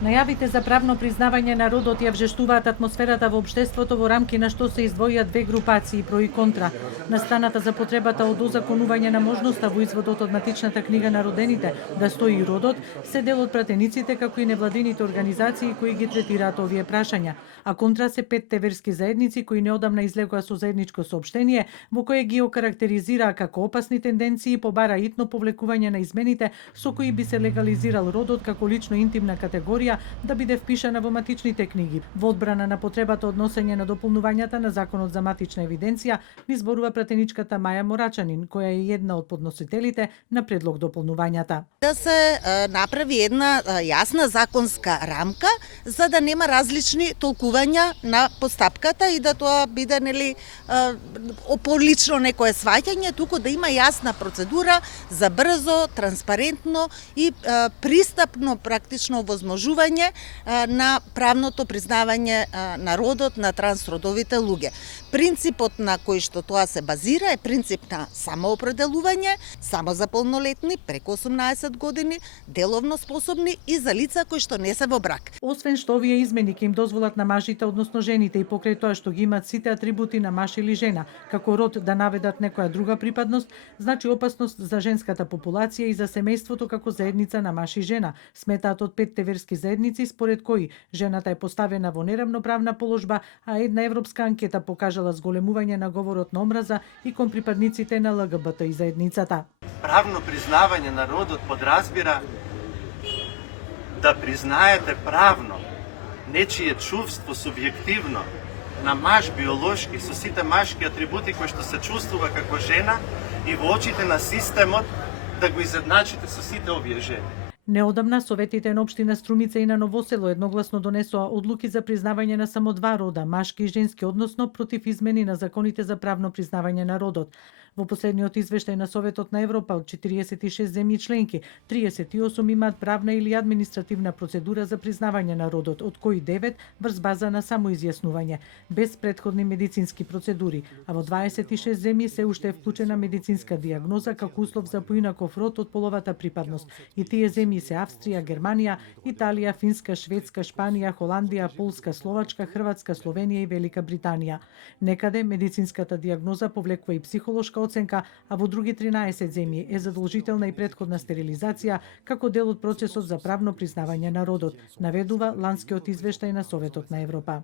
Најавите за правно признавање на родот ја вжештуваат атмосферата во општеството во рамки на што се издвојат две групации про и контра. Настаната за потребата од озаконување на можноста во изводот од матичната книга на родените да стои и родот се дел од пратениците како и невладините организации кои ги третираат овие прашања, а контра се петте верски заедници кои неодамна излегоа со заедничко соопштение во кое ги окарактеризираа како опасни тенденции и побара итно повлекување на измените со кои би се легализирал родот како лично интимна категорија да биде впишана во матичните книги. Во одбрана на потребата од носење на дополнувањата на Законот за матична евиденција, ни зборува пратеничката Маја Морачанин, која е една од подносителите на предлог дополнувањата. Да се направи една јасна законска рамка за да нема различни толкувања на постапката и да тоа биде по лично некое сваќање, туку да има јасна процедура за брзо, транспарентно и пристапно практично возможување на правното признавање на родот на трансродовите луѓе. Принципот на кој што тоа се базира е принцип на самоопределување, само за полнолетни, преку 18 години, деловно способни и за лица кои што не се во брак. Освен што овие измени ќе им дозволат на мажите, односно жените, и покрај тоа што ги имаат сите атрибути на маж или жена, како род да наведат некоја друга припадност, значи опасност за женската популација и за семејството како заедница на маж и жена, сметаат од петте верски заедници, според кои жената е поставена во неравноправна положба, а една европска анкета покажала зголемување на говорот на омраза и кон припадниците на ЛГБТ и заедницата. Правно признавање на родот подразбира да признаете правно нечие чувство субјективно на маж биолошки со сите машки атрибути кои што се чувствува како жена и во очите на системот да го изедначите со сите овие жени. Неодамна советите на општина Струмица и на Новосело едногласно донесоа одлуки за признавање на само два рода, машки и женски, односно против измени на законите за правно признавање на родот. Во последниот извештај на Советот на Европа од 46 земји членки, 38 имаат правна или административна процедура за признавање на родот, од кои 9 врз база на самоизјаснување, без претходни медицински процедури, а во 26 земји се уште е вклучена медицинска диагноза како услов за поинаков род од половата припадност. И тие земји се Австрија, Германија, Италија, Финска, Шведска, Шпанија, Холандија, Полска, Словачка, Хрватска, Словенија и Велика Британија. Некаде медицинската диагноза повлекува и психолошка оценка, а во други 13 земји е задолжителна и претходна стерилизација како дел од процесот за правно признавање на родот, наведува ланскиот извештај на Советот на Европа.